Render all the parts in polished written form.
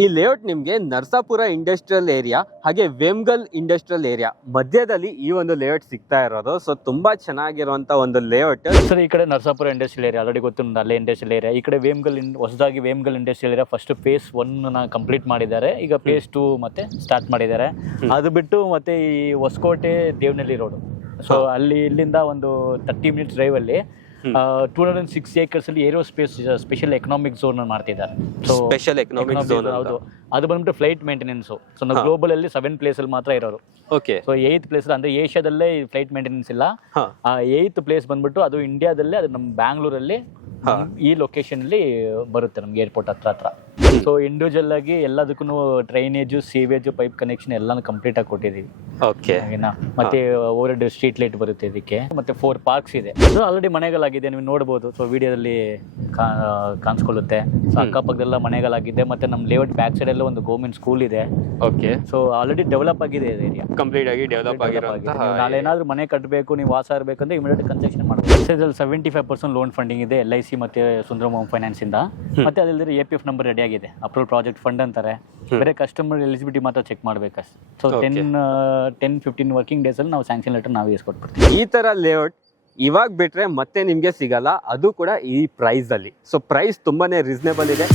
ಈ ಲೇಔಟ್ ನಿಮ್ಗೆ Narasapura industrial area ಹಾಗೆ ವೇಮ್ಗಲ್ ಇಂಡಸ್ಟ್ರಿಯಲ್ ಏರಿಯಾ ಮಧ್ಯದಲ್ಲಿ ಈ ಒಂದು ಲೇಔಟ್ ಸಿಗ್ತಾ ಇರೋದು. ಸೊ ತುಂಬಾ ಚೆನ್ನಾಗಿರುವಂತ ಒಂದು ಲೇಔಟ್ ಸರ್. ಈ ಕಡೆ ನರಸಾಪುರ ಇಂಡಸ್ಟ್ರಿಯಲ್ ಏರಿಯಾ ಆಲ್ರೆಡಿ ಗೊತ್ತು, ಅಲ್ಲೇ ಇಂಡಸ್ಟ್ರಿಯಲ್ ಏರಿಯಾ. ಈ ಕಡೆ ಹೊಸದಾಗಿ Vemgal industrial area first phase 1 complete ಮಾಡಿದ್ದಾರೆ. ಈಗ ಫೇಸ್ 2 ಮತ್ತೆ ಸ್ಟಾರ್ಟ್ ಮಾಡಿದ್ದಾರೆ. ಅದು ಬಿಟ್ಟು ಮತ್ತೆ ಈ ಹೊಸಕೋಟೆ ದೇವನಹಳ್ಳಿ ರೋಡ್, ಸೊ ಇಲ್ಲಿಂದ ಒಂದು 30 ಮಿನಿಟ್ಸ್ ಡ್ರೈವ್ ಅಲ್ಲಿ 206 acres ಅಲ್ಲಿ ಏರೋಸ್ಪೇಸ್ ಸ್ಪೆಷಲ್ ಎಕನಾಮಿಕ್ ಝೋನ್ ಮಾಡ್ತಿದ್ದಾರೆ. Special economic zone. ಹೌದು, ಅದು ಬಂದ್ಬಿಟ್ಟು ಫ್ಲೈಟ್ ಮೇಂಟೆನೆನ್ಸ್. ಸೊ ನಾವು ಗ್ಲೋಬಲ್ ಅಲ್ಲಿ 7 ಪ್ಲೇಸ್ ಅಲ್ಲಿ ಮಾತ್ರ ಇರೋರು. ಓಕೆ. ಸೊ 8th ಪ್ಲೇಸ್ ಅಂದ್ರೆ ಏಷ್ಯಾದಲ್ಲೇ ಫ್ಲೈಟ್ ಮೇಂಟೆನೆನ್ಸ್ ಇಲ್ಲ. ಆ 8th ಪ್ಲೇಸ್ ಬಂದ್ಬಿಟ್ಟು ಅದು ಇಂಡಿಯಾದಲ್ಲೇ, ಅದು ನಮ್ಮ ಬ್ಯಾಂಗ್ಳೂರಲ್ಲಿ ಈ ಲೊಕೇಶನ್ ಅಲ್ಲಿ ಬರುತ್ತೆ ನಮ್ಗೆ ಏರ್ಪೋರ್ಟ್ ಹತ್ರ. ಸೊ ಇಂಡಿವಿಜುವಲ್ ಆಗಿ ಎಲ್ಲದಕ್ಕೂ ಡ್ರೈನೇಜ್, ಸೀವೇಜ್, ಪೈಪ್ ಕನೆಕ್ಷನ್ ಎಲ್ಲಾನು ಕಂಪ್ಲೀಟ್ ಆಗಿ ಕೊಟ್ಟಿದ್ದೀವಿ. ಓಕೆ. ಮತ್ತೆ ಓವರ್ ಸ್ಟ್ರೀಟ್ ಲೈಟ್ ಬರುತ್ತೆ ಇದಕ್ಕೆ. ಮತ್ತೆ 4 ಪಾರ್ಕ್ಸ್ ಇದೆ. ಸೊ ಆಲ್ರೆಡಿ ಮನೆಗಳಾಗಿದೆ, ನೀವು ನೋಡಬಹುದು. ಸೊ ವಿಡಿಯೋದಲ್ಲಿ ಕಾಣಿಸ್ಕೊಳ್ಳುತ್ತೆ. ಸೊ ಅಕ್ಕಪಕ್ಕದೆಲ್ಲ ಮನೆಗಳಾಗಿದೆ. ಮತ್ತೆ ನಮ್ಮ ಲೇಔಟ್ ಬ್ಯಾಕ್ ಸೈಡ್ ಎಲ್ಲ ಒಂದು ಗೌರ್ಮೆಂಟ್ ಸ್ಕೂಲ್ ಇದೆ. ಓಕೆ. ಸೊ ಆಲ್ರೆಡಿ ಡೆವಲಪ್ ಆಗಿದೆ ಏರಿಯಾ, ಕಂಪ್ಲೀಟ್ ಆಗಿ ಡೆವಲಪ್ ಆಗಿರುವಂತಹ. ನಾಳೆ ಏನಾದ್ರು ಮನೆ ಕಟ್ಟಬೇಕು, ನೀವು ವಾಸ ಇರಬೇಕಂದ್ರೆ ಇಮಿಡಿಯೇಟ್ ಕನ್ಸ್ಟ್ರಕ್ಷನ್ ಮಾಡಬೇಕು. 75% ಲೋನ್ ಫಂಡಿಂಗ್ ಇದೆ LIC ಮತ್ತೆ ಸುಂದರಂ ಹೋಮ್ ಫೈನಾನ್ಸ್ ಇಂದ. ಮತ್ತೆ ಅದಿಲ್ಲದೆ APF ನಂಬರ್ ರೆಡಿ ಆಗಿದೆ, ಅಪ್ರೂವಲ್ ಪ್ರಾಜೆಕ್ಟ್ ಫಂಡ್ ಅಂತಾರೆ. ಬೇರೆ ಕಸ್ಟಮರ್ ಎಲಿಜಿಬಿಲಿಟಿ ಮಾತ್ರ ಚೆಕ್ ಮಾಡ್ಬೇಕಷ್ಟೇ. ಸೊ 10-15 ವರ್ಕಿಂಗ್ ಡೇಸ್ ಅಲ್ಲಿ ನಾವು ಸ್ಯಾಂಕ್ಷನ್ ಲೆಟರ್ ನಾವು ಇಸ್ಕೊಟ್ಬಿಡ್ತೀವಿ. ಈ ತರ ಲೇಔಟ್ ಇವಾಗ ಬಿಟ್ರೆ ಮತ್ತೆ ನಿಮ್ಗೆ ಸಿಗಲ್ಲ, ಅದು ಕೂಡ ಈ ಪ್ರೈಸ್ ಅಲ್ಲಿ. ಸೊ ಪ್ರೈಸ್ ತುಂಬಾನೇ ರೀಸನೇಬಲ್ ಇದೆ.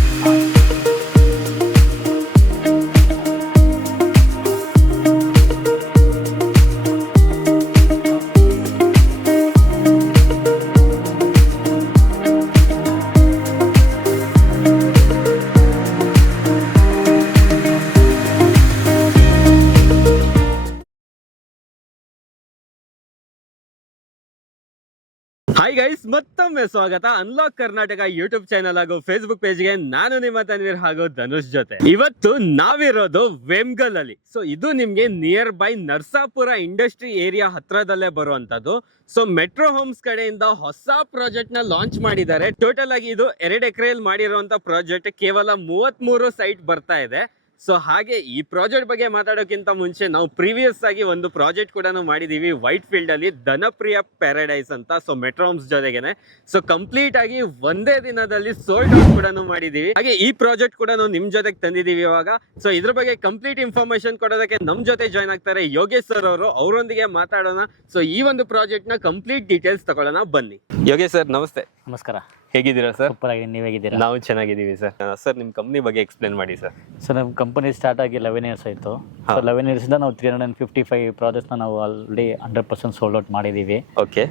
ಹಾಯ್ ಗೈಸ್, ಮತ್ತೊಮ್ಮೆ ಸ್ವಾಗತ ಅನ್ಲಾಕ್ ಕರ್ನಾಟಕ ಯೂಟ್ಯೂಬ್ ಚಾನಲ್ ಹಾಗೂ ಫೇಸ್ಬುಕ್ ಪೇಜ್ಗೆ. ನಾನು ನಿಮ್ಮ ತನ್ವೀರ್ ಹಾಗೂ ಧನುಷ್ ಜೊತೆ. ಇವತ್ತು ನಾವಿರೋದು ವೇಮ್ಗಲ್ ಅಲ್ಲಿ. ಸೊ ಇದು ನಿಮ್ಗೆ nearby Narasapura industry area ಹತ್ರದಲ್ಲೇ ಬರುವಂತದ್ದು. ಸೊ ಮೆಟ್ರೋ ಹೋಮ್ಸ್ ಕಡೆಯಿಂದ ಹೊಸ ಪ್ರಾಜೆಕ್ಟ್ ನ ಲಾಂಚ್ ಮಾಡಿದ್ದಾರೆ. ಟೋಟಲ್ ಆಗಿ ಇದು 2 ಎಕರೆಯಲ್ಲಿ ಮಾಡಿರುವಂತ ಪ್ರಾಜೆಕ್ಟ್. ಕೇವಲ 33 ಸೈಟ್ ಬರ್ತಾ ಇದೆ. ಸೊ ಹಾಗೆ ಈ ಪ್ರಾಜೆಕ್ಟ್ ಬಗ್ಗೆ ಮಾತಾಡೋಕ್ಕಿಂತ ಮುಂಚೆ ನಾವು ಪ್ರೀವಿಯಸ್ ಆಗಿ ಒಂದು ಪ್ರಾಜೆಕ್ಟ್ ಕೂಡ ಮಾಡಿದೀವಿ ವೈಟ್ ಫೀಲ್ಡ್ ಅಲ್ಲಿ, ಧನಪ್ರಿಯ ಪ್ಯಾರಡೈಸ್ ಅಂತ. ಸೊ ಮೆಟ್ರೋಮ್ಸ್ ಜೊತೆಗೇನೆ. ಸೊ ಕಂಪ್ಲೀಟ್ ಆಗಿ ಒಂದೇ ದಿನದಲ್ಲಿ ಸೋಲ್ಡ್ ಔಟ್ ಕೂಡ ಮಾಡಿದೀವಿ. ಹಾಗೆ ಈ ಪ್ರಾಜೆಕ್ಟ್ ಕೂಡ ನಿಮ್ ಜೊತೆಗೆ ತಂದಿದೀವಿ ಇವಾಗ. ಸೊ ಇದ್ರ ಬಗ್ಗೆ ಕಂಪ್ಲೀಟ್ ಇನ್ಫಾರ್ಮೇಶನ್ ಕೊಡೋದಕ್ಕೆ ನಮ್ ಜೊತೆ ಜಾಯ್ನ್ ಆಗ್ತಾರೆ ಯೋಗೇಶ್ ಸರ್ ಅವರು. ಅವರೊಂದಿಗೆ ಮಾತಾಡೋಣ. ಸೊ ಈ ಒಂದು ಪ್ರಾಜೆಕ್ಟ್ ನ ಕಂಪ್ಲೀಟ್ ಡೀಟೇಲ್ಸ್ ತಗೊಳ್ಳೋಣ, ಬನ್ನಿ. ಯೋಗೇಶ್ ಸರ್ ನಮಸ್ತೆ. ನಮಸ್ಕಾರ. ಹೇಗಿದ್ದೀರಾ ಸರ್? ಸೂಪರ್ ಆಗಿ, ನೀವು ಹೇಗಿದ್ದೀರಾ? ನಾವು ಚೆನ್ನಾಗಿದ್ದೀವಿ ಸರ್. ಸರ್ ನಿಮ್ ಕಂಪ್ನಿ ಬಗ್ಗೆ ಎಕ್ಸ್ಪ್ಲೇನ್ ಮಾಡಿ ಸರ್. ಸರ್ ನಮ್ಮ ಕಂಪನಿ ಸ್ಟಾರ್ಟ್ ಆಗಿ 11 ಇಯರ್ಸ್ ಆಯಿತು. 11 ಇಯರ್ಸ್ ಇಂದ ನಾವು 355 ಪ್ರಾಜೆಕ್ಟ್ನ ನಾವು ಆಲ್ರೆಡಿ 100% ಸೋಲ್ಡ್ ಔಟ್ ಮಾಡಿದ್ದೀವಿ. ಓಕೆ.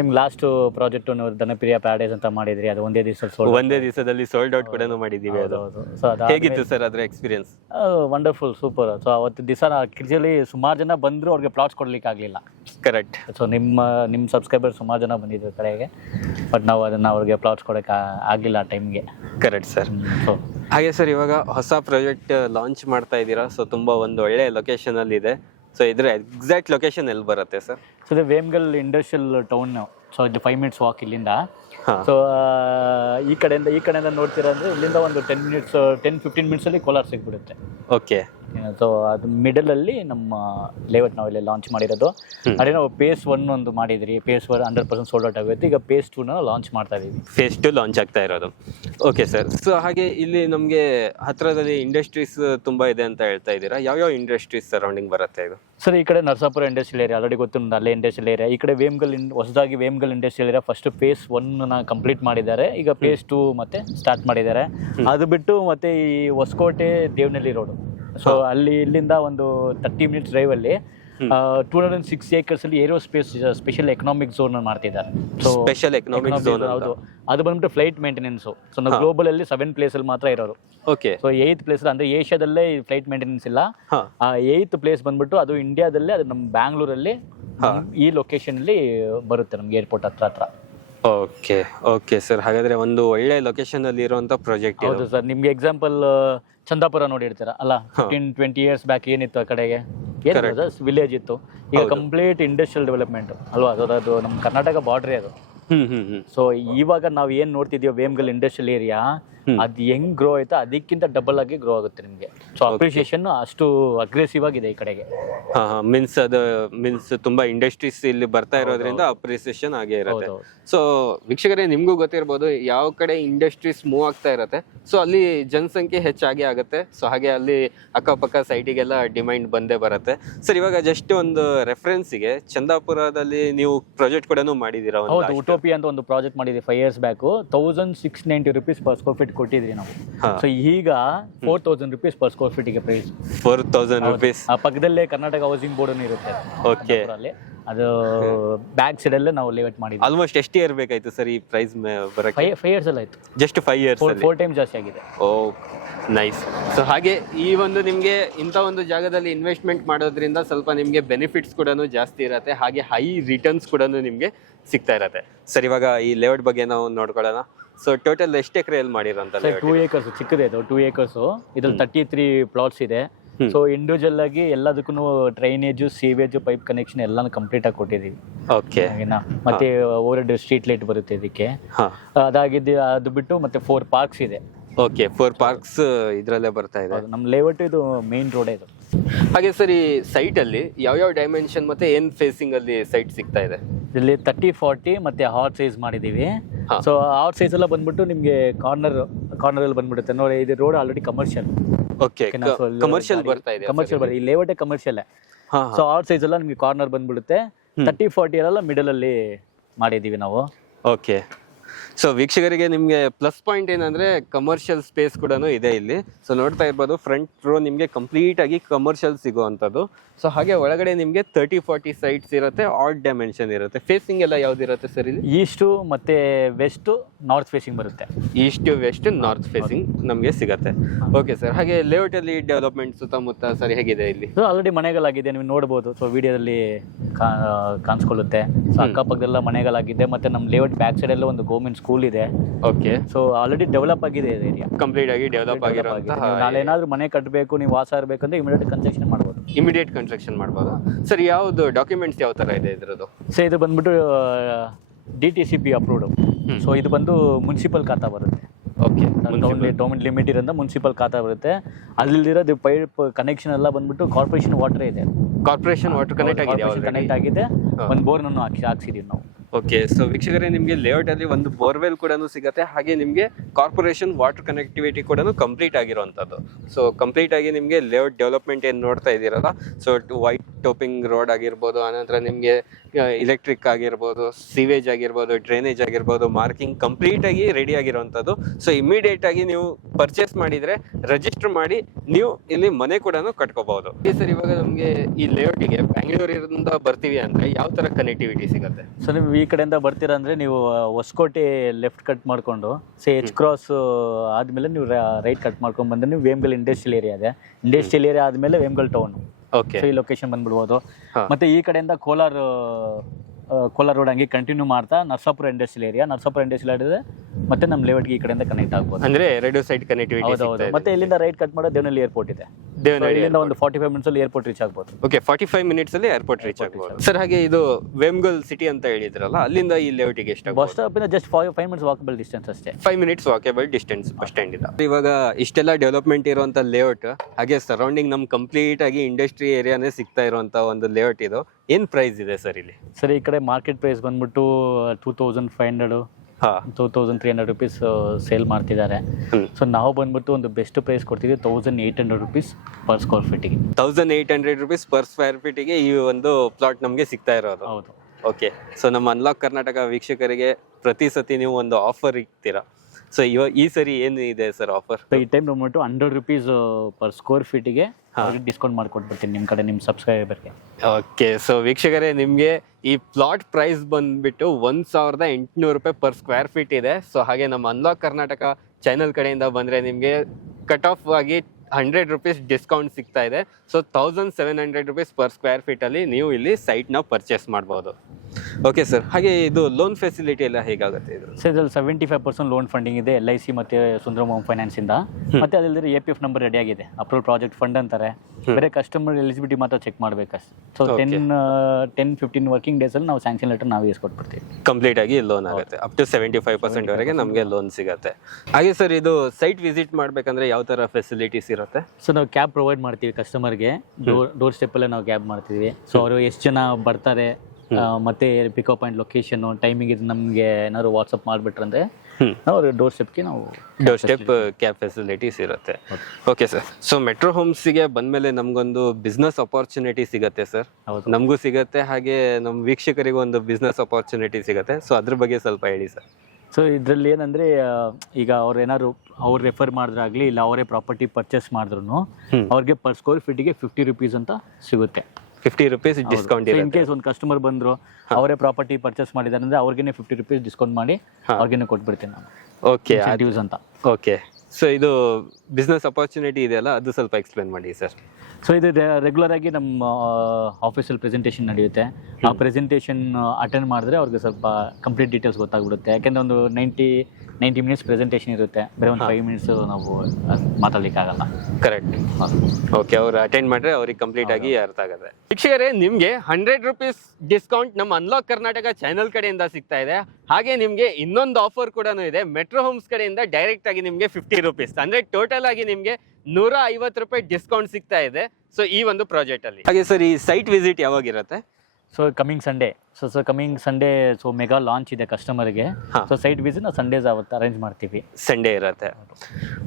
ನಿಮ್ಗೆ ಲಾಸ್ಟ್ ಪ್ರಾಜೆಕ್ಟ್ ಧನಪ್ರಿಯ ಪ್ಯಾರಡೈಸ್ ಅಂತ ಮಾಡಿದ್ರಿ, ಅದು ಒಂದೇ ದಿವಸದಲ್ಲಿ ಸೋಲ್ಡ್ ಔಟ್ ಕೂಡ ಮಾಡಿದ್ದೀವಿ. ಸೊ ಅದು ಹೇಗಿತ್ತು ಸರ್ ಅದರ ಎಕ್ಸ್ಪೀರಿಯನ್ಸ್? Wonderful, super. ಸೊ ಅವತ್ತು ದಿವಸ ಆಕ್ಚುಲಿ ಸುಮಾರು ಜನ ಬಂದ್ರು, ಅವ್ರಿಗೆ ಪ್ಲಾಟ್ಸ್ ಕೊಡ್ಲಿಕ್ಕೆ ಆಗಲಿಲ್ಲ. ಕರೆಕ್ಟ್. ಸೊ ನಿಮ್ಮ ಸಬ್ಸ್ಕ್ರೈಬರ್ ಸುಮಾರು ಜನ ಬಂದಿದ್ರು ಕಡೆಗೆ, ಬಟ್ ನಾವು ಅದನ್ನ ಅವ್ರಿಗೆ ಪ್ಲಾಟ್ಸ್ ಕೊಡಕ್ಕೆ ಆಗಲಿಲ್ಲ ಆ ಟೈಮ್ಗೆ. Correct sir. ಸೊ ಹಾಗೆ ಸರ್, ಇವಾಗ ಹೊಸ ಪ್ರಾಜೆಕ್ಟ್ ಲಾಂಚ್ ಮಾಡ್ತಾ ಇದ್ದೀರಾ. ಸೊ ತುಂಬಾ ಒಂದು ಒಳ್ಳೆ ಲೊಕೇಶನ್ ಅಲ್ಲಿ ಇದೆ. ಸೊ ಇದ್ರ ಎಕ್ಸಾಕ್ಟ್ ಲೊಕೇಶನ್ ಎಲ್ಲಿ ಬರುತ್ತೆ ಸರ್? ಸೊ ಇದು ವೇಮ್ಗಲ್ ಇಂಡಸ್ಟ್ರಿಯಲ್ ಟೌನ್. ಸೊ ಇದು 5 ಮಿನಿಟ್ಸ್ ವಾಕ್ ಇಲ್ಲಿಂದ. ಸೊ ಈ ಕಡೆಯಿಂದ ನೋಡ್ತೀರಾ ಅಂದ್ರೆ ಇಲ್ಲಿಂದ ಒಂದು 10-15 ಮಿನಿಟ್ಸ್ ಅಲ್ಲಿ ಕೋಲಾರ ಸಿಗ್ಬಿಡುತ್ತೆ. ಓಕೆ. ಸೊ ಅದು ಮಿಡಲ್ ಅಲ್ಲಿ ನಮ್ಮ ಲೇಔಟ್ ನಾವು ಇಲ್ಲಿ ಲಾಂಚ್ ಮಾಡಿರೋದು. ಅದೇ ನಾವು ಫೇಸ್ 1 ಒಂದು ಮಾಡಿದ್ರಿ. ಫೇಸ್ 1 100% ಸೋಲ್ಡ್ ಔಟ್ ಆಗುತ್ತೆ. ಈಗ ಫೇಸ್ 2 ಲಾಂಚ್ ಮಾಡ್ತಾ ಇದೀವಿ. ಫೇಸ್ 2 ಲಾಂಚ್ ಆಗ್ತಾ ಇರೋದು. Okay sir. ಸೊ ಹಾಗೆ ಇಲ್ಲಿ ನಮಗೆ ಹತ್ರದಲ್ಲಿ ಇಂಡಸ್ಟ್ರೀಸ್ ತುಂಬಾ ಇದೆ ಅಂತ ಹೇಳ್ತಾ ಇದ್ದೀರಾ. ಯಾವ್ಯಾವ ಇಂಡಸ್ಟ್ರೀಸ್ ಸರೌಂಡಿಂಗ್ ಬರುತ್ತೆ ಇದು? ಸರ್ ಈ ಕಡೆ ನರಸಾಪುರ ಇಂಡಸ್ಟ್ರಿಯಲ್ ಏರಿಯಾ ಆಲ್ರೆಡಿ ಗೊತ್ತು, ಅಲ್ಲೇ ಇಂಡಸ್ಟ್ರಿಯಲ್ ಏರಿಯಾ. ಈ ಕಡೆ ಹೊಸದಾಗಿ Vemgal industrial area first phase 1 complete ಮಾಡಿದ್ದಾರೆ. ಈಗ ಫೇಸ್ 2 ಮತ್ತೆ ಸ್ಟಾರ್ಟ್ ಮಾಡಿದ್ದಾರೆ. ಅದು ಬಿಟ್ಟು ಮತ್ತೆ ಈ ಹೊಸಕೋಟೆ ದೇವನಹಳ್ಳಿ ರೋಡ್, ಸೊ ಇಲ್ಲಿಂದ ಒಂದು 30 ಮಿನಿಟ್ಸ್ ಡ್ರೈವ್ ಅಲ್ಲಿ 206 acres ಅಲ್ಲಿ ಏರೋಸ್ಪೇಸ್ ಸ್ಪೆಷಲ್ ಎಕನಾಮಿಕ್ ಝೋನ್ ಮಾಡ್ತಿದ್ದಾರೆ. So special economic zone. ಹೌದು, ಅದು ಬಂದ್ಬಿಟ್ಟು ಫ್ಲೈಟ್ ಮೇಂಟೆನೆನ್ಸ್. ಸೊ ನಾವು ಗ್ಲೋಬಲ್ ಅಲ್ಲಿ 7 ಪ್ಲೇಸ್ ಅಲ್ಲಿ ಮಾತ್ರ ಇರೋರು. ಓಕೆ. ಸೊ 8th ಪ್ಲೇಸ್ ಅಂದ್ರೆ ಏಷ್ಯಾದಲ್ಲೇ ಫ್ಲೈಟ್ ಮೇಂಟೆನೆನ್ಸ್ ಇಲ್ಲ. ಆ 8th ಪ್ಲೇಸ್ ಬಂದ್ಬಿಟ್ಟು ಅದು ಇಂಡಿಯಾದಲ್ಲೇ, ಅದು ನಮ್ಮ ಬ್ಯಾಂಗ್ಳೂರಲ್ಲಿ ಈ ಲೊಕೇಶನ್ ಅಲ್ಲಿ ಬರುತ್ತೆ ನಮ್ಗೆ ಏರ್ಪೋರ್ಟ್ ಹತ್ರ. Okay okay sir. ಹಾಗಾದ್ರೆ ಒಂದು ಒಳ್ಳೆ ಲೊಕೇಶನ್ ಅಲ್ಲಿ ಇರುವಂತ ಪ್ರಾಜೆಕ್ಟ್. ಹೌದು ಸರ್. ನಿಮ್ಗೆ ಎಕ್ಸಾಂಪಲ್ ಚಂದಾಪುರ ನೋಡಿರ್ತೀರ ಅಲ್ಲ, 15-20 ಇಯರ್ಸ್ ಬ್ಯಾಕ್ ಏನಿತ್ತು ಆ ಕಡೆಗೆ, ವಿಲೇಜ್ ಇತ್ತು. ಈಗ ಕಂಪ್ಲೀಟ್ ಇಂಡಸ್ಟ್ರಿಯಲ್ ಡೆವಲಪ್ಮೆಂಟ್ ಅಲ್ವಾ. ಅದು ನಮ್ಮ ಕರ್ನಾಟಕ ಬಾರ್ಡ್ರೇ ಅದು. ಸೊ ಇವಾಗ ನಾವು ಏನ್ ನೋಡ್ತಿದೀವಿ ವೇಮ್ಗಲ್ ಇಂಡಸ್ಟ್ರಿಯಲ್ ಏರಿಯಾ, ಅದು ಹೆಂಗ್ ಗ್ರೋ ಆಯ್ತಾ ಅದಕ್ಕಿಂತ ಡಬಲ್ ಆಗಿ ಗ್ರೋ ಆಗುತ್ತೆ ನಿಮ್ಗೆ. ಸೊ ಅಪ್ರಿಸಿಯೇಷನ್ ಅಷ್ಟು ಅಗ್ರೆಸಿವ್ ಆಗಿದೆ ಈ ಕಡೆಗೆ. ಮೀನ್ಸ್ ತುಂಬಾ ಇಂಡಸ್ಟ್ರೀಸ್ ಇಲ್ಲಿ ಬರ್ತಾ ಇರೋದ್ರಿಂದ ಅಪ್ರಿಸಿಯೇಷನ್ ಆಗೇ ಇರುತ್ತೆ. ಹೌದು. ಸೊ ವೀಕ್ಷಕರೇ, ನಿಮ್ಗೂ ಗೊತ್ತಿರ್ಬೋದು ಯಾವ ಕಡೆ ಇಂಡಸ್ಟ್ರೀಸ್ ಮೂವ್ ಆಗ್ತಾ ಇರತ್ತೆ, ಸೊ ಅಲ್ಲಿ ಜನಸಂಖ್ಯೆ ಹೆಚ್ಚಾಗಿ ಆಗುತ್ತೆ. ಸೊ ಹಾಗೆ ಅಲ್ಲಿ ಅಕ್ಕಪಕ್ಕ ಸೈಟಿಗೆಲ್ಲ ಡಿಮ್ಯಾಂಡ್ ಬಂದೇ ಬರುತ್ತೆ. ಸರ್, ಇವಾಗ ಜಸ್ಟ್ ಒಂದು ರೆಫರೆನ್ಸ್ಗೆ ಚಂದಾಪುರದಲ್ಲಿ ನೀವು ಪ್ರಾಜೆಕ್ಟ್ ಕೂಡ ಮಾಡಿದೀರಾ? ಹೌದು, ಉಟೋಪಿ ಅಂತ ಒಂದು ಪ್ರಾಜೆಕ್ಟ್ ಮಾಡಿದ್ವಿ 5 years back. 1690 rupees per square feet ಕೊಟ್ಟಿದ್ರಿ ನಾವು. ಸೊ ಈಗ 4000 rupees per square feet ಗೆ ಪ್ರೈಸ್. 4000 rupees. ಆ ಪಕ್ಕದಲ್ಲೇ ಕರ್ನಾಟಕ ಹೌಸಿಂಗ್ ಬೋರ್ಡ್ ಇರುತ್ತೆ. ಓಕೆ. ಅದು ಬ್ಯಾಕ್ ಸೈಡ್ ಅಲ್ಲೇ ನಾವು ಲೇಔಟ್ ಮಾಡಿದ್ವಿ. ಆಲ್ಮೋಸ್ಟ್ ಎಷ್ಟು ಇಯರ್ ಬೇಕಾಯ್ತು ಸರ್ ಈ ಪ್ರೈಸ್ ಬರಕ್ಕೆ? 5 years ಅಲ್ಲಿ ಆಯ್ತು. ಜಸ್ಟ್ 5 years ಅಲ್ಲಿ 4 times ಜಾಸ್ತಿ ಆಗಿದೆ. ಓ, ನೈಸ್. ಸೊ ಹಾಗೆ ಈ ಒಂದು ನಿಮಗೆ ಇಂಥ ಒಂದು ಜಾಗದಲ್ಲಿ ಇನ್ವೆಸ್ಟ್ಮೆಂಟ್ ಮಾಡೋದ್ರಿಂದ ಸ್ವಲ್ಪ ನಿಮಗೆ ಬೆನಿಫಿಟ್ಸ್ ಕೂಡ ಜಾಸ್ತಿ ಇರುತ್ತೆ, ಹಾಗೆ ಹೈ ರಿಟರ್ನ್ಸ್ ಕೂಡ ನಿಮಗೆ ಸಿಗ್ತಾ ಇರತ್ತೆ. ಸರ್, ಇವಾಗ ಈ ಲೇಔಟ್ ಬಗ್ಗೆ ನಾವು ನೋಡ್ಕೊಳ್ಳೋಣ. ಸೊ ಟೋಟಲ್ ಎಷ್ಟು ಎಕರೆಯಲ್ಲಿ ಮಾಡಿರೋಂಥ? 2 acres ಚಿಕ್ಕದೇ ಇದು. 2 acres ಇದ್ರಲ್ಲಿ 33 plots ಇದೆ. ಸೊ ಇಂಡಿವಿಜುವಲ್ ಆಗಿ ಎಲ್ಲದಕ್ಕೂ ಡ್ರೈನೇಜ್, ಸೀವೇಜ್, ಪೈಪ್ ಕನೆಕ್ಷನ್ ಎಲ್ಲಾನು ಕಂಪ್ಲೀಟ್ ಆಗಿ ಕೊಟ್ಟಿದೀವಿ. ಓಕೆ. ಮತ್ತೆ ಓವರ್ ಸ್ಟ್ರೀಟ್ ಲೈಟ್ ಬರುತ್ತೆ ಇದಕ್ಕೆ. ಅದಾಗಿದ್ದು ಅದು ಬಿಟ್ಟು ಮತ್ತೆ 4 parks ಇದೆ. ಓಕೆ, 4 parks ಇದರಲ್ಲೇ ಬರ್ತಾ ಇದೆ. ನಮ್ಮ ಲೇಔಟ್ ಇದು ಮೇನ್ ರೋಡ್ ಇದು. ಹಾಗೆ ಸರ್, ಈ ಸೈಟ್ ಅಲ್ಲಿ ಯಾವ ಡೈಮೆನ್ಷನ್ ಮತ್ತೆ ಏನ್ ಫೇಸಿಂಗ್ ಅಲ್ಲಿ ಸೈಟ್ ಸಿಗ್ತಾ ಇದೆ? ಇಲ್ಲಿ 30, 40 ಮತ್ತೆ ಹಾರ್ಟ್ ಸೈಜ್ ಮಾಡಿದೀವಿ. ಸೊ ಹಾರ್ಟ್ ಸೈಜ್ ಎಲ್ಲ ಬಂದ್ಬಿಟ್ಟು ನಿಮ್ಗೆ ಕಾರ್ನರ್ ಅಲ್ಲಿ ಬಂದ್ಬಿಡುತ್ತೆ ನೋಡಿ. ಇದು road already commercial. Okay, commercial ಬರ್ತಾ ಇದೆ. ಕಮರ್ಷಿಯಲ್ ಬರುತ್ತೆ, ಈ layout commercial. So heart size ಎಲ್ಲ ನಿಮ್ಗೆ ಕಾರ್ನರ್ ಬಂದ್ಬಿಡುತ್ತೆ. 30, 40 ಎಲ್ಲ ಮಿಡಲ್ ಅಲ್ಲಿ ಮಾಡಿದೀವಿ ನಾವು. ಓಕೆ. ಸೊ ವೀಕ್ಷಕರಿಗೆ ನಿಮಗೆ ಪ್ಲಸ್ ಪಾಯಿಂಟ್ ಏನಂದ್ರೆ ಕಮರ್ಷಿಯಲ್ ಸ್ಪೇಸ್ ಕೂಡ ಇದೆ ಇಲ್ಲಿ. ಸೊ ನೋಡ್ತಾ ಇರ್ಬೋದು, ಫ್ರಂಟ್ ರೋ ನಿಮಗೆ ಕಂಪ್ಲೀಟ್ ಆಗಿ ಕಮರ್ಷಿಯಲ್ ಸಿಗುವಂಥದ್ದು. ಸೊ ಹಾಗೆ ಒಳಗಡೆ ನಿಮಗೆ 30, 40 ಸೈಟ್ಸ್ ಇರುತ್ತೆ, ಆಡ್ ಡೈಮೆನ್ಷನ್ ಇರುತ್ತೆ. ಫೇಸಿಂಗ್ ಎಲ್ಲ ಯಾವ್ದಿರುತ್ತೆ ಸರ್ ಇಲ್ಲಿ? ಈಸ್ಟ್ ಮತ್ತೆ ವೆಸ್ಟ್, ನಾರ್ತ್ ಫೇಸಿಂಗ್ ಬರುತ್ತೆ. ಈಸ್ಟ್, ವೆಸ್ಟ್, ನಾರ್ತ್ ಫೇಸಿಂಗ್ ನಮಗೆ ಸಿಗತ್ತೆ. ಓಕೆ ಸರ್, ಹಾಗೆ ಲೇಔಟ್ ಅಲ್ಲಿ ಡೆವಲಪ್ಮೆಂಟ್ ಸುತ್ತಮುತ್ತ ಸರಿ ಹೇಗಿದೆ ಇಲ್ಲಿ? ಆಲ್ರೆಡಿ ಮನೆಗಳಾಗಿದೆ, ನೀವು ನೋಡ್ಬೋದು. ಸೊ ವಿಡಿಯೋದಲ್ಲಿ ಕಾಣಿಸ್ಕೊಳ್ಳುತ್ತೆ. ಸೊ ಅಕ್ಕಪಕ್ಕದೆಲ್ಲ ಮನೆಗಳಾಗಿದೆ. ಮತ್ತೆ ನಮ್ಮ ಲೇಔಟ್ ಬ್ಯಾಕ್ ಸೈಡ್ ಎಲ್ಲ ಒಂದು ಗೌರ್ಮೆಂಟ್ ಸ್ಕೂಲ್ ಇದೆ. ಓಕೆ. ಸೊ ಆಲ್ರೆಡಿ ಡೆವಲಪ್ ಆಗಿದೆ ಏರಿಯಾ, ಕಂಪ್ಲೀಟ್ ಆಗಿ ಡೆವಲಪ್ ಆಗಿರುವಂತಹ. ನಾಳೆ ಏನಾದ್ರು ಮನೆ ಕಟ್ಟಬೇಕು, ನೀವು ವಾಸ ಇರಬೇಕಂದ್ರೆ ಇಮಿಡಿಯೇಟ್ ಕನ್ಸ್ಟ್ರಕ್ಷನ್ ಮಾಡ್ಬೋದು. ಇಮಿಡಿಯೇಟ್ ಕನ್ಸ್ಟ್ರಕ್ಷನ್ ಮಾಡ್ಬೋದು. ಸರ್, ಯಾವ್ದು ಡಾಕ್ಯುಮೆಂಟ್ಸ್ ಯಾವ ತರ ಇದೆ ಇದ್ರದ್ದು? ಸೊ ಇದು ಬಂದ್ಬಿಟ್ಟು DTCP ಅಪ್ರೂವ್ಡ್. ಸೊ ಇದು ಬಂದು ಮುನ್ಸಿಪಲ್ ಖಾತಾ ಬರುತ್ತೆ. ಓಕೆ. ಟೌನ್ ಲಿಮಿಟ್ ಇರೋದ್ರಿಂದ ಮುನ್ಸಿಪಲ್ ಖಾತಾ ಬರುತ್ತೆ. ಅಲ್ಲಿರೋದು ಪೈಪ್ ಕನೆಕ್ಷನ್ ಎಲ್ಲ ಬಂದ್ಬಿಟ್ಟು ಕಾರ್ಪೊರೇಷನ್ ವಾಟರ್ ಇದೆ. ಕಾರ್ಪೊರೇಷನ್ ವಾಟರ್ ಕನೆಕ್ಟ್ ಆಗಿದೆ. ಒಂದು ಬೋರ್ನನ್ನು ಹಾಕ್ಸಿದೀವಿ ನಾವು. ಓಕೆ. ಸೊ ವೀಕ್ಷಕರೇ, ನಿಮಗೆ ಲೇಔಟ್ ಅಲ್ಲಿ ಒಂದು ಬೋರ್ವೆಲ್ ಕೂಡ ಸಿಗುತ್ತೆ, ಹಾಗೆ ನಿಮಗೆ ಕಾರ್ಪೊರೇಷನ್ ವಾಟರ್ ಕನೆಕ್ಟಿವಿಟಿ ಕೂಡ ಕಂಪ್ಲೀಟ್ ಆಗಿರುವಂಥದ್ದು. ಸೊ ಕಂಪ್ಲೀಟ್ ಆಗಿ ನಿಮಗೆ ಲೇಔಟ್ ಡೆವಲಪ್ಮೆಂಟ್ ಏನು ನೋಡ್ತಾ ಇದ್ದೀರಲ್ಲ, ಸೊ ವೈಟ್ ಟಾಪಿಂಗ್ ರೋಡ್ ಆಗಿರ್ಬೋದು, ಆನಂತರ ನಿಮಗೆ ಇಲೆಕ್ಟ್ರಿಕ್ ಆಗಿರ್ಬೋದು, ಸೀವೇಜ್ ಆಗಿರ್ಬೋದು, ಡ್ರೈನೇಜ್ ಆಗಿರ್ಬೋದು, ಮಾರ್ಕಿಂಗ್ ಕಂಪ್ಲೀಟ್ ಆಗಿ ರೆಡಿ ಆಗಿರುವಂಥದ್ದು. ಸೊ ಇಮಿಡಿಯೇಟ್ ಆಗಿ ನೀವು ಪರ್ಚೇಸ್ ಮಾಡಿದ್ರೆ ರಿಜಿಸ್ಟರ್ ಮಾಡಿ ನೀವು ಇಲ್ಲಿ ಮನೆ ಕೂಡ ಕಟ್ಕೋಬಹುದು. ಸರ್, ಇವಾಗ ನಮಗೆ ಈ ಲೇಔಟಿಗೆ ಬ್ಯಾಂಗ್ಳೂರಿಂದ ಬರ್ತೀವಿ ಅಂದ್ರೆ ಯಾವ ತರ ಕನೆಕ್ಟಿವಿಟಿ ಸಿಗುತ್ತೆ? ಸೊ ನೀವು ಈ ಕಡೆಯಿಂದ ಬರ್ತೀರಾ ಅಂದ್ರೆ ನೀವು ಹೊಸಕೋಟೆ ಲೆಫ್ಟ್ ಕಟ್ ಮಾಡ್ಕೊಂಡು H ಕ್ರಾಸ್ ಆದ್ಮೇಲೆ ನೀವು ರೈಟ್ ಕಟ್ ಮಾಡ್ಕೊಂಡು ಬಂದ್ರೆ ನೀವು ವೇಮ್ಗಲ್ ಇಂಡಸ್ಟ್ರಿಯಲ್ ಏರಿಯಾ ಇದೆ. ಇಂಡಸ್ಟ್ರಿಯಲ್ ಏರಿಯಾ ಆದ್ಮೇಲೆ ವೇಮ್ಗಲ್ ಟೌನ್. ಓಕೆ. ಈ ಲೊಕೇಶನ್ ಬಂದ್ಬಿಡ್ಬೋದು. ಮತ್ತೆ ಈ ಕಡೆಯಿಂದ ಕೋಲಾರ ರೋಡ್ ಹಂಗೆ ಕಂಟಿನ್ಯೂ ಮಾಡ್ತಾ ನರಸಾಪುರ ಇಂಡಸ್ಟ್ರಿಯಲ್ ಏರಿಯಾ ಇದೆ. ಮತ್ತೆ ನಮ್ಮ ಲೇಔಟ್ಗೆ ಈ ಕಡೆಯಿಂದ ಕನೆಕ್ಟ್ ಆಗ್ಬೋದು. ಅಂದ್ರೆ ಎರಡು ಸೈಡ್ ಕನೆಕ್ಟಿವಿಟಿ. ಹೌದು. ಮತ್ತೆ ಇಲ್ಲಿಂದ ರೈಟ್ ಕಟ್ ಮಾಡೋ ದೇವನಹಳ್ಳಿ ಏರ್ಪೋರ್ಟ್ ಇದೆ. ಇಲ್ಲಿಂದ ಒಂದು 45 minutes ಅಲ್ಲಿ ಏರ್ಪೋರ್ಟ್ ರೀಚ್ ಆಗ್ಬೋದು. ಓಕೆ, 45 minutes ಅಲ್ಲಿ ಏರ್ಪೋರ್ಟ್ ರೀಚ್ ಆಗ್ಬೋದು. ಸರ್, ಹಾಗೆ ಇದು ವೇಮ್ಗಲ್ ಸಿಟಿ ಅಂತ ಹೇಳಿದ್ರಲ್ಲ, ಅಲ್ಲಿಂದ ಈ ಲೇಔಟಿಗೆ ಎಷ್ಟು? ಬಸ್ ಸ್ಟಾಪ್ ಇಂದ ಜಸ್ಟ್ 5 minutes ವಾಕಬಲ್ ಡಿಸ್ಟೆನ್ಸ್ ಅಷ್ಟೇ. 5 minutes walkable distance bus stand ಇಂದ. ಇವಾಗ ಇಷ್ಟೆಲ್ಲ ಡೆವಲಪ್ಮೆಂಟ್ ಇರುವಂತ ಲೇಔಟ್, ಹಾಗೆ ಸರೌಂಡಿಂಗ್ ನಮ್ ಕಂಪ್ಲೀಟ್ ಆಗಿ ಇಂಡಸ್ಟ್ರಿ ಏರಿಯಾನೇ ಸಿಗ್ತಾ ಇರುವಂತ ಒಂದು ಲೇಔಟ್ ಇದು. ಏನ್ ಪ್ರೈಸ್ ಇದೆ ಸರ್ ಇಲ್ಲಿ? ಸರ್, ಈ ಕಡೆ ಮಾರ್ಕೆಟ್ ಪ್ರೈಸ್ ಬಂದ್ಬಿಟ್ಟು 2500, 2300 rupees ಸೇಲ್ ಮಾಡ್ತಿದ್ದಾರೆ. ಸೊ ನಾವು ಬಂದ್ಬಿಟ್ಟು ಒಂದು ಬೆಸ್ಟ್ ಪ್ರೈಸ್ ಕೊಡ್ತೀವಿ, 1800 rupees ಪರ್ ಸ್ಕ್ವೇರ್ ಫೀಟಿಗೆ. 1800 rupees ಪರ್ ಸ್ಕ್ವೇರ್ ಫೀಟಿಗೆ ಈ ಒಂದು ಪ್ಲಾಟ್ ನಮಗೆ ಸಿಗ್ತಾ ಇರೋದು. ಹೌದು. ಓಕೆ. ಸೊ ನಮ್ಮ ಅನ್ಲಾಕ್ ಕರ್ನಾಟಕ ವೀಕ್ಷಕರಿಗೆ ಪ್ರತಿ ಸತಿ ನೀವು ಒಂದು ಆಫರ್ ಇಕ್ತೀರಾ. ಸೊ ಈ ಸರಿ ಏನು ಇದೆ ಸರ್ ಆಫರ್? ಈ ಟೈಮ್ ಬಂದ್ಬಿಟ್ಟು 100 rupees ಪರ್ ಸ್ಕ್ವೇರ್ ಫೀಟಿಗೆ ಡಿಸ್ಕೌಂಟ್ ಮಾಡ್ಕೊಟ್ಬಿಡ್ತೀನಿ ನಿಮ್ಮ ಕಡೆ ನಿಮ್ಮ ಸಬ್ಸ್ಕ್ರೈಬರ್ಗೆ. ಓಕೆ. ಸೊ ವೀಕ್ಷಕರೇ, ನಿಮಗೆ ಈ ಪ್ಲಾಟ್ ಪ್ರೈಸ್ ಬಂದ್ಬಿಟ್ಟು 1800 ರೂಪಾಯಿ ಪರ್ ಸ್ಕ್ವೇರ್ ಫೀಟ್ ಇದೆ. ಸೊ ಹಾಗೆ ನಮ್ಮ ಅನ್ಲಾಕ್ ಕರ್ನಾಟಕ ಚಾನೆಲ್ ಕಡೆಯಿಂದ ಬಂದರೆ ನಿಮಗೆ ಕಟ್ ಆಫ್ ಆಗಿ 100 rupees ಡಿಸ್ಕೌಂಟ್ ಸಿಗ್ತಾ ಇದೆ. ಸೊ 1700 rupees ಪರ್ ಸ್ಕ್ವೇರ್ ಫೀಟಲ್ಲಿ ನೀವು ಇಲ್ಲಿ ಸೈಟ್ನ ಪರ್ಚೇಸ್ ಮಾಡ್ಬೋದು. ಓಕೆ ಸರ್, ಹಾಗೆ ಇದು ಲೋನ್ ಫೆಸಿಲಿಟಿ ಎಲ್ಲ ಹೇಗಾಗುತ್ತೆ ಇದು? ಸೊ ಇದ್ರಲ್ಲಿ 75% ಲೋನ್ ಫಂಡಿಂಗ್ ಇದೆ LIC ಮತ್ತು ಸುಂದರಮ್ ಹೋಮ್ ಫೈನಾನ್ಸ್ ಇಂದ. ಮತ್ತೆ ಅದಿಲ್ಲದೆ APF ನಂಬರ್ ರೆಡಿ ಆಗಿದೆ, ಅಪ್ರೂವಲ್ ಪ್ರಾಜೆಕ್ಟ್ ಫಂಡ್ ಅಂತಾರೆ. ಬೇರೆ ಕಸ್ಟಮರ್ ಎಲಿಜಿಬಿಲಿಟಿ ಮಾತ್ರ ಚೆಕ್ ಮಾಡ್ಬೇಕಷ್ಟೆ. ಸೊ 10-15 ವರ್ಕಿಂಗ್ ಡೇಸ್ ಅಲ್ಲಿ ನಾವು ಸ್ಯಾಂಕ್ಷನ್ ಲೆಟರ್ ನಾವೇ ಕೊಟ್ಬಿಡ್ತೀವಿ. ಕಂಪ್ಲೀಟ್ ಆಗಿ ಲೋನ್ ಆಗುತ್ತೆ, ಅಪ್ ಟು 75% ವರೆಗೆ ನಮಗೆ ಲೋನ್ ಸಿಗುತ್ತೆ. ಹಾಗೆ ಸರ್, ಇದು ಸೈಟ್ ವಿಸಿಟ್ ಮಾಡ್ಬೇಕಂದ್ರೆ ಯಾವ ತರ ಫೆಸಿಲಿಟೀಸ್ ಇರುತ್ತೆ? ಸೊ ನಾವು ಕ್ಯಾಬ್ ಪ್ರೊವೈಡ್ ಮಾಡ್ತೀವಿ ಕಸ್ಟಮರ್ಗೆ, ಡೋರ್ ಸ್ಟೆಪ್ ಅಲ್ಲೇ ನಾವು ಕ್ಯಾಬ್ ಮಾಡ್ತೀವಿ. ಸೊ ಅವರು ಎಷ್ಟು ಜನ ಬರ್ತಾರೆ ಮತ್ತೆ ಪಿಕಪ್ ಪಾಯಿಂಟ್ ಲೊಕೇಶನ್ ಟೈಮಿಂಗ್ ಇದು ನಮಗೆ ಏನಾದ್ರು ವಾಟ್ಸಪ್ ಮಾಡಿಬಿಟ್ರಂದ್ರೆ ನಾವು ಡೋರ್ ಸ್ಟೆಪ್ಗೆ ನಾವು ಡೋರ್ ಸ್ಟೆಪ್ ಕ್ಯಾಬ್ ಫೆಸಿಲಿಟೀಸ್ ಇರುತ್ತೆ. ಓಕೆ ಸರ್, ಸೊ ಮೆಟ್ರೋ ಹೋಮ್ಸ್ಗೆ ಬಂದ್ಮೇಲೆ ನಮಗೊಂದು ಬಿಸ್ನೆಸ್ ಅಪಾರ್ಚುನಿಟಿ ಸಿಗುತ್ತೆ ಸರ್. ನಮಗೂ ಸಿಗುತ್ತೆ, ಹಾಗೆ ನಮ್ಮ ವೀಕ್ಷಕರಿಗೂ ಒಂದು ಬಿಸ್ನೆಸ್ ಅಪಾರ್ಚುನಿಟಿ ಸಿಗುತ್ತೆ. ಸೊ ಅದ್ರ ಬಗ್ಗೆ ಸ್ವಲ್ಪ ಹೇಳಿ ಸರ್. ಸೊ ಇದರಲ್ಲಿ ಏನಂದರೆ, ಈಗ ಅವ್ರು ಏನಾದ್ರು ಅವ್ರು ರೆಫರ್ ಮಾಡಿದ್ರಾಗಲಿ ಇಲ್ಲ ಅವರೇ ಪ್ರಾಪರ್ಟಿ ಪರ್ಚೇಸ್ ಮಾಡಿದ್ರು ಅವ್ರಿಗೆ ಪರ್ ಸ್ಕ್ವೇರ್ ಫೀಟಿಗೆ 50 ರೂಪೀಸ್ ಅಂತ ಸಿಗುತ್ತೆ. 50 ರೂಪೀಸ್ ಡಿಸ್ಕೌಂಟ್ ಇನ್ ಕೇಸ್ ಒಂದು ಕಸ್ಟಮರ್ ಬಂದ್ರು ಅವರೇ ಪ್ರಾಪರ್ಟಿ ಪರ್ಚೇಸ್ ಮಾಡಿದಾರೆ ಅಂದ್ರೆ ಅವ್ರಿಗೆ 50 ರೂಪೀಸ್ ಡಿಸ್ಕೌಂಟ್ ಮಾಡಿ ಅವ್ರಿಗೆ ಕೊಟ್ಬಿಡ್ತೀನಿ ನಾನು. ಓಕೆ, ಇನ್ಸೆಂಟಿವ್ಸ್ ಅಂತ. ಓಕೆ, ಸೊ ಇದು ಬಿಸ್ನೆಸ್ ಅಪಾರ್ಚುನಿಟಿ ಇದೆಯಲ್ಲ, ಅದು ಸ್ವಲ್ಪ ಎಕ್ಸ್ಪ್ಲೇನ್ ಮಾಡಿ ಸರ್. ಸೊ ಇದು ರೆಗ್ಯುಲರ್ ಆಗಿ ನಮ್ಮ ಆಫೀಸಲ್ಲಿ ಪ್ರೆಸೆಂಟೇಷನ್ ನಡೆಯುತ್ತೆ. ಆ ಪ್ರೆಸೆಂಟೇಷನ್ ಅಟೆಂಡ್ ಮಾಡಿದ್ರೆ ಅವ್ರಿಗೆ ಸ್ವಲ್ಪ ಕಂಪ್ಲೀಟ್ ಡೀಟೇಲ್ಸ್ ಗೊತ್ತಾಗ್ಬಿಡುತ್ತೆ. ಯಾಕೆಂದ್ರೆ ಒಂದು 90 ಮಿನಿಟ್ಸ್ ಪ್ರೆಸೆಂಟೇಷನ್ ಇರುತ್ತೆ, ಬೇರೆ ಒಂದು 5 ಮಿನಿಟ್ಸ್ ನಾವು ಮಾತಾಡ್ಲಿಕ್ಕಾಗಲ್ಲ. ಕರೆಕ್ಟ್. ಓಕೆ, ಅವ್ರು ಅಟೆಂಡ್ ಮಾಡಿದ್ರೆ ಅವ್ರಿಗೆ ಕಂಪ್ಲೀಟ್ ಆಗಿ ಅರ್ಥ ಆಗುತ್ತೆ. ವೀಕ್ಷಕರೇ, ನಿಮಗೆ 100 ರೂಪೀಸ್ ಡಿಸ್ಕೌಂಟ್ ನಮ್ಮ ಅನ್ಲಾಕ್ ಕರ್ನಾಟಕ ಚಾನೆಲ್ ಕಡೆಯಿಂದ ಸಿಗ್ತಾ ಇದೆ. ಹಾಗೆ ನಿಮಗೆ ಇನ್ನೊಂದು ಆಫರ್ ಕೂಡ ಇದೆ, ಮೆಟ್ರೋ ಹೋಮ್ಸ್ ಕಡೆಯಿಂದ ಡೈರೆಕ್ಟ್ ಆಗಿ ನಿಮಗೆ 50 ರೂಪೀಸ್, ಅಂದ್ರೆ ಟೋಟಲ್ ಆಗಿ ನಿಮಗೆ 150 ರೂಪಾಯಿ ಡಿಸ್ಕೌಂಟ್ ಸಿಗ್ತಾ ಇದೆ. ಸೊ ಈ ಒಂದು ಪ್ರಾಜೆಕ್ಟ್ ಅಲ್ಲಿ. ಹಾಗೆ ಸರ್, ಈ ಸೈಟ್ ವಿಸಿಟ್ ಯಾವಾಗಿರುತ್ತೆ? So coming Sunday. So coming Sunday so mega launch ಇದೆ ಕಸ್ಟಮರ್ಗೆ. ಸೊ ಸೈಟ್ ವಿಸಿಟ್ ನಾವು ಸಂಡೇಸ್ ಅವತ್ತು ಅರೇಂಜ್ ಮಾಡ್ತೀವಿ. ಸಂಡೇ ಇರುತ್ತೆ.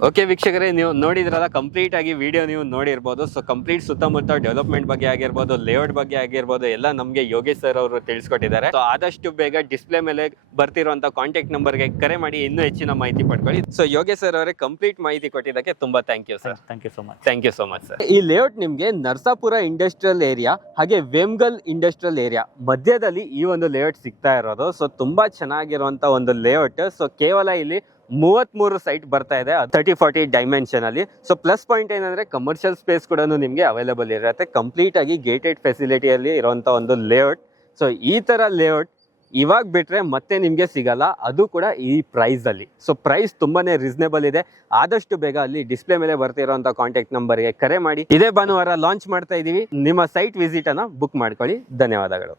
ಓಕೆ ವೀಕ್ಷಕರೇ, ನೀವು ನೋಡಿದ್ರಲ್ಲ, ಕಂಪ್ಲೀಟ್ ಆಗಿ ವಿಡಿಯೋ ನೀವು ನೋಡಿರ್ಬೋದು. ಸೊ ಕಂಪ್ಲೀಟ್ ಸುತ್ತಮುತ್ತ ಡೆವಲಪ್ಮೆಂಟ್ ಬಗ್ಗೆ ಆಗಿರ್ಬೋದು, ಲೇಔಟ್ ಬಗ್ಗೆ ಆಗಿರ್ಬೋದು, ಎಲ್ಲ ನಮಗೆ ಯೋಗೇಶ್ ಸರ್ ಅವರು ತಿಳಿಸ್ಕೊಟ್ಟಿದ್ದಾರೆ. ಸೊ ಆದಷ್ಟು ಬೇಗ ಡಿಸ್ಪ್ಲೇ ಮೇಲೆ ಬರ್ತಿರುವಂತ ಕಾಂಟ್ಯಾಕ್ಟ್ ನಂಬರ್ಗೆ ಕರೆ ಮಾಡಿ ಇನ್ನೂ ಹೆಚ್ಚಿನ ಮಾಹಿತಿ ಪಡ್ಕೊಳ್ಳಿ. ಸೊ ಯೋಗೇಶ್ ಸರ್ ಅವರೇ ಕಂಪ್ಲೀಟ್ ಮಾಹಿತಿ ಕೊಟ್ಟಿದ್ದಕ್ಕೆ ತುಂಬಾ thank you sir. Thank you so much. Thank you so much sir. ಈ ಲೇಔಟ್ ನಿಮಗೆ ನರಸಾಪುರ ಇಂಡಸ್ಟ್ರಿಯಲ್ ಏರಿಯಾ ಹಾಗೆ ವೇಮ್ಗಲ್ ಇಂಡಸ್ಟ್ರಿಯಲ್ ಏರಿಯಾ ಮಧ್ಯದಲ್ಲಿ ಈ ಒಂದು ಲೇಔಟ್ ಸಿಗ್ತಾ ಇರೋದು. ಸೊ ತುಂಬಾ ಚೆನ್ನಾಗಿರುವಂತ ಒಂದು ಲೇಔಟ್. ಸೊ ಕೇವಲ ಇಲ್ಲಿ 33 ಸೈಟ್ ಬರ್ತಾ ಇದೆ 30-40 ಡೈಮೆನ್ಷನ್ ಅಲ್ಲಿ. ಸೊ ಪ್ಲಸ್ ಪಾಯಿಂಟ್ ಏನಂದ್ರೆ ಕಮರ್ಷಿಯಲ್ ಸ್ಪೇಸ್ ಕೂಡ ನಿಮಗೆ ಅವೈಲೇಬಲ್ ಇರುತ್ತೆ. ಕಂಪ್ಲೀಟ್ ಆಗಿ ಗೇಟೆಡ್ ಫೆಸಿಲಿಟಿಯಲ್ಲಿ ಇರುವಂತ ಒಂದು ಲೇಔಟ್. ಸೊ ಈ ತರ ಲೇಔಟ್ ಇವಾಗ ಬಿಟ್ರೆ ಮತ್ತೆ ನಿಮ್ಗೆ ಸಿಗಲ್ಲ, ಅದು ಕೂಡ ಈ ಪ್ರೈಸ್ ಅಲ್ಲಿ. ಸೊ ಪ್ರೈಸ್ ತುಂಬಾನೇ ರೀಸನೇಬಲ್ ಇದೆ. ಆದಷ್ಟು ಬೇಗ ಅಲ್ಲಿ ಡಿಸ್ಪ್ಲೇ ಮೇಲೆ ಬರ್ತಿರೋಂಥ ಕಾಂಟ್ಯಾಕ್ಟ್ ನಂಬರ್ಗೆ ಕರೆ ಮಾಡಿ. ಇದೇ ಭಾನುವಾರ ಲಾಂಚ್ ಮಾಡ್ತಾ ಇದೀವಿ. ನಿಮ್ಮ ಸೈಟ್ ವಿಸಿಟ್ ಅನ್ನ ಬುಕ್ ಮಾಡ್ಕೊಳ್ಳಿ. ಧನ್ಯವಾದಗಳು.